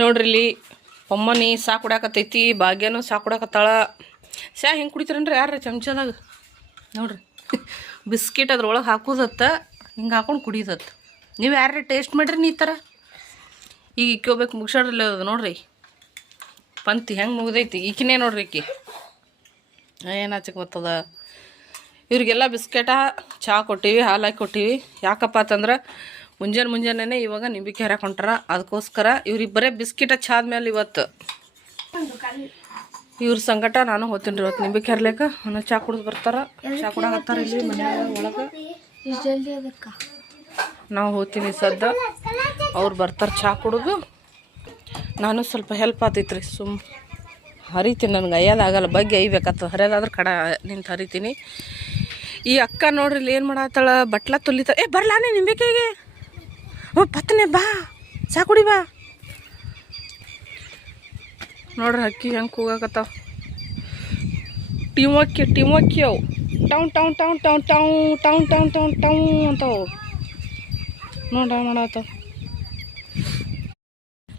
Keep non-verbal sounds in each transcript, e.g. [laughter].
ನೋಡ್ರಿ ಒಮ್ಮನಿ ಸಾ ಕುಡಾಕತ್ತೈತಿ ಭಾಗ್ಯನೂ ಸಾ ಕುಡಾಕತ್ತಾಳ ಸಾ ಹೆಂಗೆ ಕುಡಿತೀರನ್ರಿ ಯಾರ್ರಿ ಚಮಚದಾಗ? ನೋಡ್ರಿ, ಬಿಸ್ಕಿಟ್ ಅದ್ರೊಳಗೆ ಹಾಕೋದತ್ತ, ಹಿಂಗೆ ಹಾಕೊಂಡು ಕುಡಿಯೋದತ್ತ ನೀವು ಯಾರ್ರಿ ಟೇಸ್ಟ್ ಮಾಡ್ರಿ ನೀ ಥರ? ಈಗ ಇಕ್ಕೋಬೇಕು ಮುಗಿಸಾಡ್ರಲ್ಲ ಅದು ನೋಡ್ರಿ. ಪಂತಿ ಹೆಂಗೆ ಮುಗ್ದೈತಿ? ಈಕಿನೇ ನೋಡ್ರಿ ಈಕಿ. ಏನು ಹಚ್ಚಕ್ಕೆ ಬರ್ತದ ಇವ್ರಿಗೆಲ್ಲ ಬಿಸ್ಕೆಟ ಚಹಾ ಕೊಟ್ಟಿವಿ, ಹಾಲು ಹಾಕಿ ಕೊಟ್ಟಿವಿ. ಯಾಕಪ್ಪ ಅಂತಂದ್ರೆ ಮುಂಜಾನೆ ಮುಂಜಾನೆ ಇವಾಗ ನಿಂಬಿಕೆ ಹರಕ್ಕೆ ಹೊಂಟಾರ. ಅದಕ್ಕೋಸ್ಕರ ಇವ್ರಿಗೆ ಬಿಸ್ಕಿಟ್ ಚಾದ ಮೇಲೆ ಇವತ್ತು. ಇವ್ರ ಸಂಗಟ ನಾನು ಹೋತೀನಿ ರೀ ಇವತ್ತು ನಿಂಬಿಕೆ ಹರ್ಲಿಕ್ಕೆ. ಅವನು ಚಹಾ ಕುಡಿದು ಬರ್ತಾರ. ಚಹಾ ಕುಡಾಕತ್ತಾರ ಇಲ್ಲಿ ಒಳಗೆ. ನಾವು ಹೋತೀನಿ ಸದ್ದ. ಅವ್ರು ಬರ್ತಾರೆ ಚಹಾ ಕುಡಿದು. ನಾನು ಸ್ವಲ್ಪ ಹೆಲ್ಪ್ ಆತೈತ್ರಿ. ಸುಮ್ ಹರಿತೀನಿ ನನಗೆ ಅಯ್ಯೋದಾಗಲ್ಲ ಬಗ್ಗೆ ಅಯ್ಬೇಕಾಗ್ತದೆ ಹರಿಯೋದಾದ್ರೆ ಕಡ ನಿಂತು ಹರಿತೀನಿ. ಈ ಅಕ್ಕ ನೋಡ್ರಿ ಇಲ್ಲಿ ಏನು ಮಾಡತ್ತಾಳ? ಬಟ್ಲ ತುಲಿತ ಏ ಬರ್ಲಾನೆ ನಿಂಬಿಕೆಗೆ? ಹ್ಞೂ ಪತ್ತನೆ ಬಾ. ಚಾ ಕುಡಿ, ಬಾ. ನೋಡ್ರಿ ಹಕ್ಕಿ ಹೆಂಗೆ ಕೂಗಾಕತ್ತಾವ. ಟಿಮಕ್ಕಿ ಟಿಮಕ್ಕಿ ಅವು. Town town town town town town town town town ಅಂತವು. ನೋಡ್ರಿ ಮಾಡತ್ತಾವ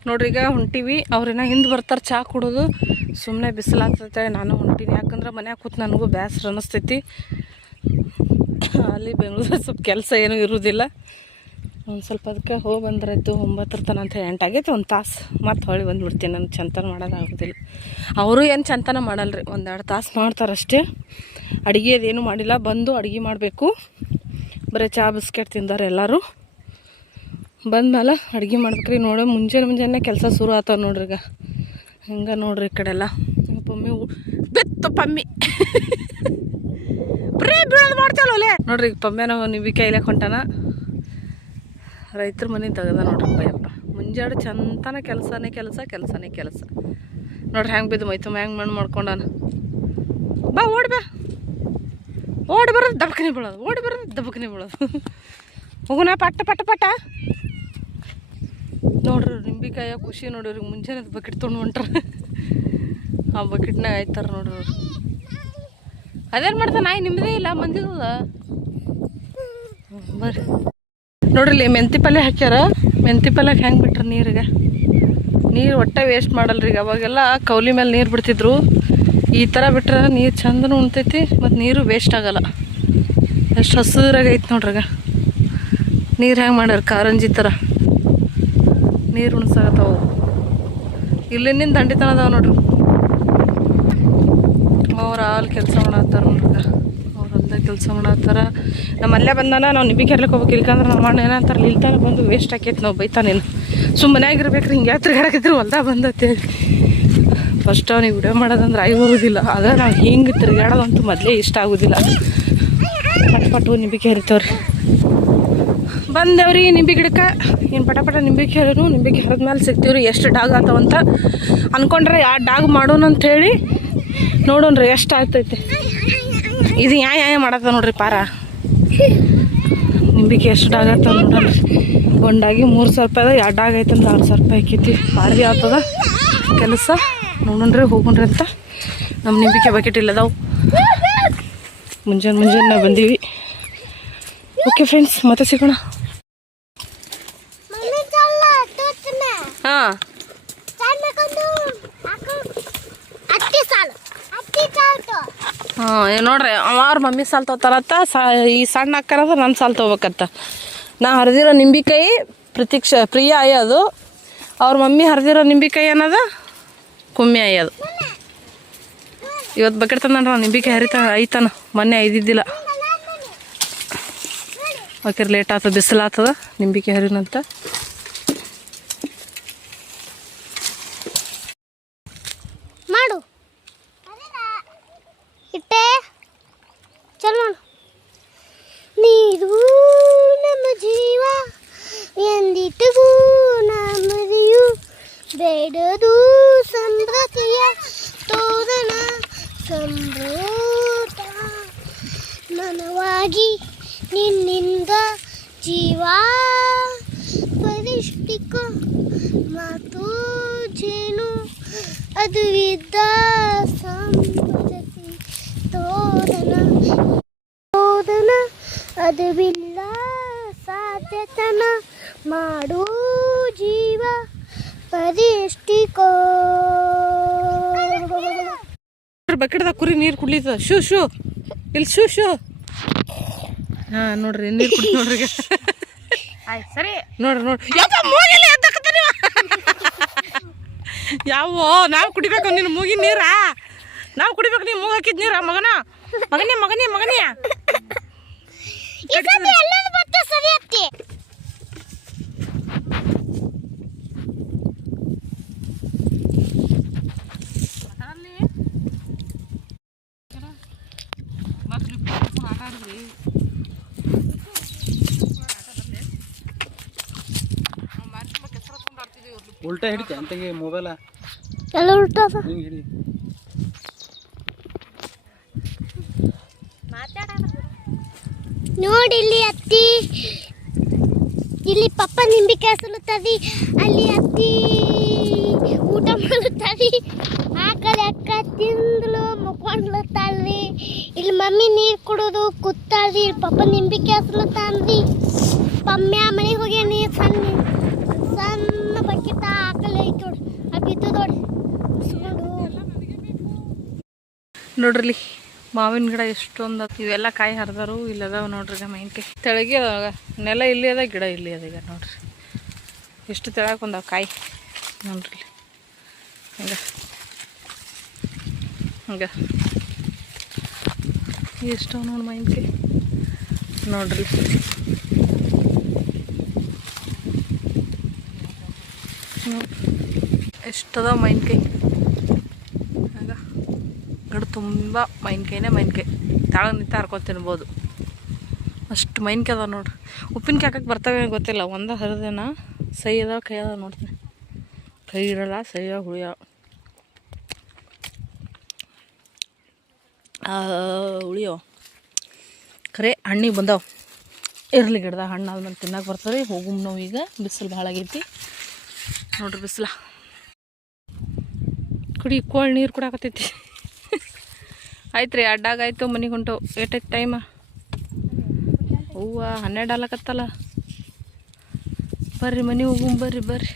ನೋಡ್ರಿ ಈಗ ಹೊಂಟಿವಿ. ಅವ್ರಿನ ಹಿಂದೆ ಬರ್ತಾರೆ ಚಹಾ ಕುಡೋದು. ಸುಮ್ಮನೆ ಬಿಸಿಲಾಗ್ತೈತೆ ನಾನು ಹೊಂಟೀನಿ. ಯಾಕಂದ್ರೆ ಮನ್ಯಾಗ ಕೂತ್ ನನಗೂ ಬೇಸರ ಅನ್ನಿಸ್ತೈತಿ ಅಲ್ಲಿ ಬೆಂಗಳೂರಲ್ಲಿ ಸ್ವಲ್ಪ ಕೆಲಸ ಏನೂ ಇರೋದಿಲ್ಲ. ಒಂದು ಸ್ವಲ್ಪ ಅದಕ್ಕೆ ಹೋಗಿ ಬಂದ್ರಾಯ್ತು ಒಂಬತ್ತರ ತನ ಅಂತ ಎಂಟಾಗೈತೆ ಒಂದು ತಾಸು. ಮತ್ತೆ ಹೊಳಿ ಬಂದುಬಿಡ್ತೀನಿ, ನಾನು ಚಂತನ ಮಾಡೋದಾಗೋದಿಲ್ಲ ಅವರು ಏನು ಚಂತನ ಮಾಡಲ್ರಿ, ಒಂದೆರಡು ತಾಸು ಮಾಡ್ತಾರಷ್ಟೇ. ಅಡುಗೆ ಅದೇನು ಮಾಡಿಲ್ಲ, ಬಂದು ಅಡುಗೆ ಮಾಡಬೇಕು. ಬರೀ ಚಹಾ ಬಿಸ್ಕೆಟ್ ತಿಂದಾರೆ ಎಲ್ಲರೂ. ಬಂದ್ಮೇಲೆ ಅಡುಗೆ ಮಾಡ್ಬೇಕ್ರಿ, ನೋಡಿ ಮುಂಜಾನೆ ಮುಂಜಾನೆ ಕೆಲಸ ಶುರು ಆತವ ನೋಡ್ರಿ ಈಗ. ಹಿಂಗೆ ನೋಡ್ರಿ ಈ ಕಡೆ ಎಲ್ಲ ಪಮ್ಮಿ ಬಿತ್ತು ಪಮ್ಮಿ. ಬರೀ ಬೀಳೋದು ಮಾಡ್ತಾವಲ್ಲೇ ನೋಡ್ರಿ ಈಗ ಪಮ್ಮೆನೋ ನಿವಿ ಕೈಲಕ್ಕೆ ಹೊಂಟಾನ. ರೈತರ ಮನೆ ತೆಗೆದ ನೋಡ್ರಿ ಪಯ್ಯಪ್ಪ ಮುಂಜಾಡು ಚಂತನ ಕೆಲಸನೇ ಕೆಲಸ ಕೆಲಸನೇ ಕೆಲಸ. ನೋಡ್ರಿ ಹೆಂಗೆ ಬಿದ್ದು ಮೈತು ಹೆಂಗೆ ಮಣ್ಣು ಮಾಡ್ಕೊಂಡಾನ. ಬಾ ಓಡಿ ಬಾ. ಓಡಿ ಬರೋದು ದಬಕನೆ ಬೀಳೋದು, ಓಡಿ ಬರೋದು ದಬಕನೆ ಬೀಳೋದು. ಹೋಗುನ ಪಟ್ಟ ಪಟ್ಟ ಪಟ್ಟ. ನೋಡ್ರಿ ನಿಂಬಿಕಾಯ ಖುಷಿ ನೋಡ್ರಿ ಮುಂಜಾನೆ ಬಕೆಟ್ ತೊಗೊಂಡು ಹೊಂಟ್ರ. ಆ ಬಕೆಟ್ನಾಗ ಆಯ್ತಾರ ನೋಡ್ರಿ ಅದೇನು ಮಾಡ್ತಾನೆ? ನಾಯಿ ನಿಮ್ಮದೇ ಇಲ್ಲ ಮಂದಿದ ಬರ್ರಿ. ನೋಡ್ರಿ ಮೆಂತಿ ಪಲ್ಯ ಹಾಕ್ಯಾರ. ಮೆಂತಿ ಪಲ್ಯಕ್ಕೆ ಹೆಂಗೆ ಬಿಟ್ರ ನೀರಿಗೆ? ನೀರು ಒಟ್ಟೆ ವೇಸ್ಟ್ ಮಾಡಲ್ರಿ ಈಗ. ಅವಾಗೆಲ್ಲ ಕೌಲಿ ಮೇಲೆ ನೀರು ಬಿಡ್ತಿದ್ರು. ಈ ಥರ ಬಿಟ್ರೆ ನೀರು ಚಂದನೂ ಉಣ್ತೈತಿ ಮತ್ತು ನೀರು ವೇಸ್ಟ್ ಆಗಲ್ಲ. ಎಷ್ಟು ಹಸಿರಾಗೈತೆ ನೋಡ್ರಿಗ ನೀರು ಹೆಂಗೆ ಮಾಡ್ಯಾರ? ಕಾರಂಜಿ ಥರ ನೀರು ಉಣ್ಸಾಗತ್ತವು ಇಲ್ಲಿನಿಂದ ದಂಡಿತನ ಅದಾವ ನೋಡ್ರಿ. ಅವ್ರು ಆಲ್ ಕೆಲಸ ಮಾಡತ್ತಾರ ನೋಡ್ರಿ ಕೆಲಸ ಮಾಡತ್ತಾರ. ನಮ್ಮ ಅಲ್ಲೇ ಬಂದಾನ, ನಾವು ನಿಬಿಗೆ ಕೆರ್ಲಿಕ್ಕೆ ಹೋಗ್ಬೇಕು, ಇಲ್ಕಂದ್ರೆ ನಮ್ಮ ಅಣ್ಣ ಏನಂತಾರ ಇಲ್ತಾನೆ ಬಂದು ವೇಸ್ಟ್ ಆಕೈತಿ, ನಾವು ಬೈತಾನೇನು ಸುಮ್ಮನೆ ಆಗಿರ್ಬೇಕ್ರಿ ಹಿಂಗೆ ತಿರ್ಗಾಡಕಿದ್ರು ಹೊಲ್ದಾಗ ಬಂದತ್ತೆ ಫಸ್ಟ್ ಅವ್ನಿಗೆ ವಿಡಿಯೋ ಮಾಡೋದಂದ್ರೆ ಆಗಿ ಬರೋದಿಲ್ಲ. ಆಗ ನಾವು ಹಿಂಗೆ ತಿರ್ಗಾಡೋದಂತೂ ಮೊದಲೇ ಇಷ್ಟ ಆಗೋದಿಲ್ಲ. ಪಟ್ ಪಟ್ಟು ನಿಂಬಿಕೆ ಕೇರಿತವ್ರಿ ಬಂದೇವ್ರಿ ನಿಂಬೆ ಗಿಡಕ್ಕೆ. ಏನು ಪಟ ಪಟ ನಿಂಬೆ ಕೇರೋರು ನಿಂಬೆ ಕೇರದ ಮೇಲೆ ಸಿಗ್ತೀವ್ರಿ, ಎಷ್ಟು ಡಾಗ್ ಆತಾವಂತ. ಅನ್ಕೊಂಡ್ರೆ ಆ ಡಾಗ್ ಮಾಡೋಣ ಅಂತೇಳಿ ನೋಡೋಣ್ರಿ, ಎಷ್ಟು ಆಗ್ತೈತೆ ಇದು ಯಾ ಯಾ ಮಾಡತ್ತ ನೋಡ್ರಿ ಪಾರ. ನಿಂಬಿಕೆ ಎಷ್ಟು ಡಾಗ್ ನೋಡ್ರಿ ಒಂದಾಗಿ ಮೂರು ಸಾವಿರ ರೂಪಾಯಿ ಅದ ಎರಡು ಐತೆ ಅಂದ್ರೆ ಆರು ಸಾವಿರ ರೂಪಾಯಿ ಆಕೈತಿ. ಭಾರಿ ಆಗ್ತದ. ಕೆಲಸ ನೋಡ್ರಿ ಹೋಗೋಣ್ರಿ ಅಂತ. ನಮ್ಮ ನಿಂಬಿಕೆ ಬಕೆಟ್ ಇಲ್ಲದವು ಮುಂಜಾನೆ ಮುಂಜಾನೆ ಬಂದೀವಿ. ಓಕೆ ಫ್ರೆಂಡ್ಸ್ ಮತ್ತೆ ಸಿಗೋಣ. ಹಾಂ ನೋಡ್ರಿ ಅವ್ರ ಮಮ್ಮಿ ಸಾಲ್ ತೊಗೊತಾರತ್ತ ಸಾ ಈ ಸಣ್ಣ ಅಕ್ಕರದ ನನ್ನ ಸಾಲ್ ತೊಗೋಬೇಕತ್ತ ನಾ ಹರಿದಿರೋ ನಿಂಬಿಕಾಯಿ ಪ್ರತೀಕ್ಷ ಪ್ರಿಯ ಅಯ್ಯೋದು. ಅವ್ರ ಮಮ್ಮಿ ಹರಿದಿರೋ ನಿಂಬಿಕಾಯಿ ಅನ್ನೋದು ಕುಮ್ಮಿ ಅಯ್ಯೋದು. ಇವತ್ತು ಬಕೆಟ್ ತಂದ್ರಿ ನಿಂಬಿಕಾಯಿ ಹರಿತ ಐತಾನ ಮೊನ್ನೆ ಐದಿದ್ದಿಲ್ಲ. ಓಕೆ ಲೇಟ್ ಆಗ್ತದೆ ಬಿಸಿಲಾಗ್ತದ ನಿಂಬಿಕೆ ನಿಂಬಿಕಾಯಿ ಹರಿನಂತ ಮಾಡು ಇಟ್ಟೆ ಚಲ್ ಮಾಡು ನೀರು ನಮ್ಮ ಜೀವ ಎಂದಿಟಿಗೂ ನಮ್ಮದಿಯು ಬೇಡದು ಸಂಭ್ರತಿಯ ತೋರಣ ಸಂಭ್ರೋಟ ಮನವಾಗಿ ನಿನ್ನಿಂದ ಜೀವ ಪರಿಷ್ಠಿಕ ಮಾತು ಜೇನು. ಅದು ಇದ್ದ ತೋದನ. ತೋರಣ ಅದು ಅದುವಿಲ್ಲ ಸಾಧ್ಯತನ ಮಾಡು ಜೀವ ಪರಿಷ್ಠಿಕೋ. ಬಕೆಟ್ದಾಗ ಕುರಿ ನೀರು ಕುಡ್ಲಿತ್ತದ ಶೂ ಶೂ. ಇಲ್ಲಿ ಶೂ ಶೂ. ಹಾ ನೋಡ್ರಿ ನೀರು ಕುಡಿ ನೋಡ್ರಿ ಈಗ. ಆಯ್ತು ಸರಿ. ನೋಡ್ರಿ ನೋಡ್ರಿ. ಯಪ್ಪ ಮೂಗಿಲ್ಲ ಎದ್ದಕತ್ತೀನಿ ಯಾವ ನಾವು ಕುಡಿಬೇಕು ನಿನ್ನ ಮೂಗಿನ ನೀರ? ನಾವು ಕುಡಿಬೇಕು ನೀನು ಮೂಗು ಹಾಕಿದ ನೀರ ಮಗನ? ಮಗನೇ ಮಗನೇ ಮಗನೇ. ಆಟ ಸತಿ ಎಲ್ಲೊಂದು ಬತ್ತೆ ಸರಿ ಅತ್ತಿ ಉಲ್ಟಾ ಹಿಡಿತೆ ಅಂತ ಮೊಬೈಲ ಎಲ್ಲ ಉಲ್ಟಾ ಹಿಂಗೆ ಹಿಡಿ. ನೋಡಿ ಇಲ್ಲಿ ಅತ್ತಿ. ಇಲ್ಲಿ ಪಪ್ಪ ನಿಂಬೆ ಕೆಸಲುತ್ತದಿ ಅಲ್ಲಿ ಅತ್ತಿ ಊಟ ಮಾಡುತ್ತದಿ. ಆ ಕಡೆ ಅಕ್ಕ ತಿಂದ್ಲು ಮುಕ್ಕೊಂಡ್ಲತ್ತಾಳ್ರಿ ಇಲ್ಲಿ ಮಮ್ಮಿ ನೀರು ಕುಡೋದು ಕೂತಾಳ್ರಿ ಇಲ್ಲಿ ಪಪ್ಪ ನಿಂಬೆ ಕೆಸಲುತ್ತಾನ್ರಿ ಪಮ್ಮ್ಯ ಮನೆಗೆ ಹೋಗಿ ನೀರು ಸಣ್ಣ ಸಣ್ಣ ಬಕೆಟ್ ಆಕಲೆ ಐತಿ ನೋಡ್ರಿ ಅದು ಬಿದ್ದು ನೋಡಿ. ನೋಡ್ರಿ, ಮಾವಿನ ಗಿಡ ಎಷ್ಟೊಂದು ಇವೆಲ್ಲ ಕಾಯಿ ಹರಿದಾರು ಇಲ್ಲಿ ಅದಾವ ನೋಡ್ರಿ ಈಗ ಮೈನ್ಕಾಯಿ ತೆಳಗೆ ಅದಾವ ನೆಲ ಇಲ್ಲಿ ಅದ, ಗಿಡ ಇಲ್ಲಿ ಅದ ಈಗ ನೋಡ್ರಿ. ಎಷ್ಟು ತೆಳಗೆ ಬಂದಾವ ಕಾಯಿ. ನೋಡ್ರಿ ಹಂಗ. ಹಂಗ. ಎಷ್ಟವ ನೋಡಿ ಮೈನ್ಕಾಯಿ ನೋಡ್ರಿ ಎಷ್ಟದಾವ ಮೈನ್ಕಾಯಿ ಗಿಡ ತುಂಬ ಮೈನ್ಕಾಯಿನೇ ಮೈನ್ಕಾಯಿ ತಾಳ ನಿಂತ ಹರ್ಕೊಂಡು ತಿನ್ಬೋದು. ಅಷ್ಟು ಮೈನ್ಕಾಯಿ ಅದಾವೆ ನೋಡ್ರಿ. ಉಪ್ಪಿನಕಾಯಿ ಹಾಕಕ್ಕೆ ಬರ್ತವೆ ಗೊತ್ತಿಲ್ಲ. ಒಂದ ಹರಿದೇನ ಸೈ ಅದಾವ, ಕೈ ಅದಾವ ನೋಡ್ತೀನಿ ಕೈ ಇರಲ್ಲ, ಸೈ ಹುಳಿಯ? ಉಳಿಯೋ ಖರೆ ಹಣ್ಣಿಗೆ ಬಂದಾವ. ಇರಲಿ ಗಿಡದಾಗ ಹಣ್ಣು ಆದ್ಮೇಲೆ ತಿನ್ನಕ್ಕೆ ಬರ್ತದೆ ಹೋಗುಮ್ ನಾವು ಈಗ. ಬಿಸಿಲು ಭಾಳ ಆಗೈತಿ ನೋಡ್ರಿ ಬಿಸಿಲ. ಕುಡಿ, ಕೋಳ್ ನೀರು ಕುಡಾಕತ್ತೈತಿ ಆಯ್ತು ರೀ ಅಡ್ಡಾಗ ಆಯ್ತು, ಮನೆಗೆ ಹೊಂಟು. ಏಟೈತೆ ಟೈಮ ಹೂವ ಹನ್ನೆರಡು ಆಲಕತ್ತಲ್ಲ. ಬರ್ರಿ, ಮನೆ ಹೋಗು ಬರ್ರಿ ಬರ್ರಿ.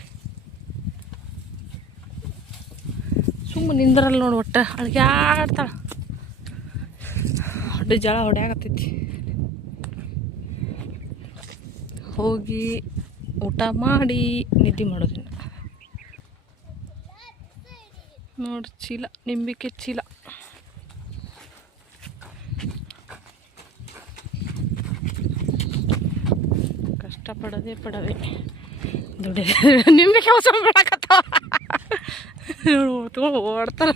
ಸುಮ್ಮನೆ ನಿಂದ್ರಲ್ಲ ನೋಡಿ ಒಟ್ಟ ಅಳ್ಗ್ಯಾಡ್ತಾಳ ಹೊಟ್ಟೆ ಜಳ ಹೊಡ್ಯಾಕತ್ತೈತಿ ಹೋಗಿ ಊಟ ಮಾಡಿ ನಿದ್ದೆ ಮಾಡೋದಿನ್ನ ನೋಡಿ, ಚೀಲ, ನಿಂಬಿಕೆ ಚೀಲ. ಕಷ್ಟಪಡೋದೇ ಪಡವೆ. ದುಡಿ ನಿಂಬಿಕೆ ಹೊಸ ಮಾಡಕತ್ತಾವ ಓಡ್ತಾರ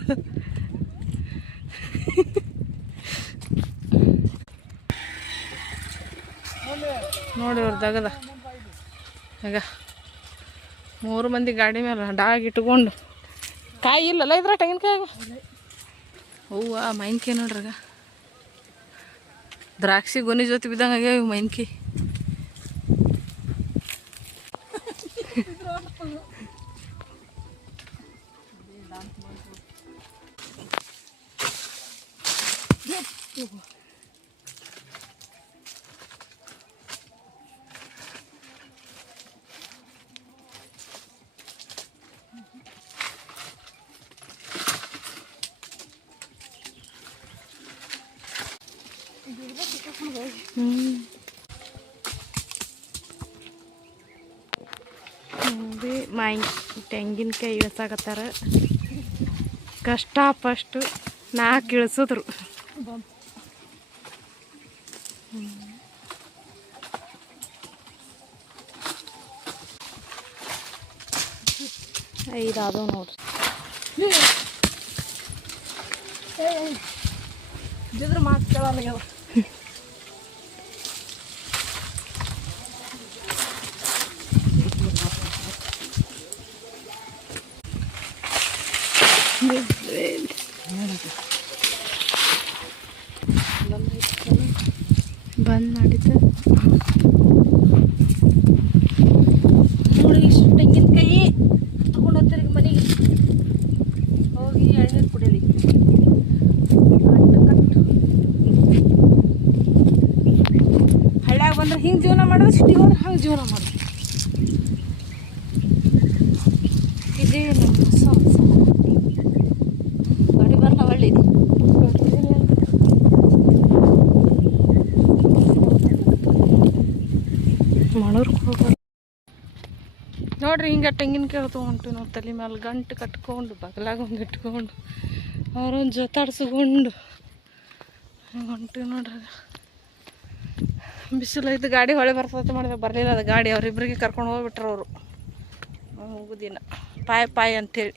ನೋಡಿ ಅವ್ರ ದಗದ. ಈಗ ಮೂರು ಮಂದಿ ಗಾಡಿ ಮೇಲೆ ಡಾಗ್ ಇಟ್ಕೊಂಡು ಕಾಯಿ ಇಲ್ಲಲ್ಲ ಇದ್ರ ತೆಂಗಿನಕಾಯಾಗ? ಹೂವ ಮೈನ್ಕಿ ನೋಡ್ರಾಗ ದ್ರಾಕ್ಷಿ ಗೊನಿ ಜೊತೆ ಬಿದ್ದಂಗೆ ಆಗ್ಯಾವ ಇವು ಮೈನ್ಕಾಯಿ [laughs] ನೋಡಿ ಮಾಯಿನ್ ತೆಂಗಿನಕಾಯಿ ಇಳಿಸಾಕತ್ತಾರ. ಕಷ್ಟ ಫಸ್ಟು ನಾಲ್ಕು ಇಳಿಸಿದ್ರು. ಐದು ನೋಡ್ರಿ. ಇದ್ರ ಮಾತು ಕೇಳಲ್ಲ ಬಂದ್ ಮಾಡಿದ್ದು ನೋಡಿ ಇಷ್ಟು ತೆಂಗಿನಕಾಯಿ ತಗೊಂಡು ಹೋಗ್ತಾರೆ ಮನೆಗೆ ಹೋಗಿ ಎಳ್ನೀರು ಕುಡಿಯಲಿ ಕಟ್ಟು ಹಳ್ಳ್ಯಾಗ ಬಂದ್ರೆ ಹಿಂಗೆ ಜೀವನ ಮಾಡೋದು ಸಿಟಿಗೆ ಹೋದ್ರೆ ಹಂಗೆ ಜೀವನ ಮಾಡೋದು ಈ ನೋಡ್ರಿ, ಹಿಂಗೆ ತೆಂಗಿನಕಾಯಿ ತೊಗೊಂಡು ನಾವು ತಲೆ ಮೇಲೆ ಗಂಟು ಕಟ್ಕೊಂಡು, ಬಗಲಾಗ ಒಂದು ಇಟ್ಕೊಂಡು, ಅವ್ರೊಂದು ಜೊತಾಡ್ಸ್ಕೊಂಡು. ಹಿಂಗೆ ಹೊಂಟಿವಿ ನೋಡ್ರಿ ಬಿಸಿಲು ಐದು ಗಾಡಿ ಹೊಳೆ ಬರ್ತದೆ ಮಾಡಿದ್ರೆ ಬರಲಿಲ್ಲ ಅದು ಗಾಡಿ ಅವರಿಬ್ಬರಿಗೆ ಕರ್ಕೊಂಡು ಹೋಗ್ಬಿಟ್ರು ಅವರು. ಹೋಗುದಿನ ಪಾಯ್ ಪಾಯ್ ಅಂತೇಳಿ.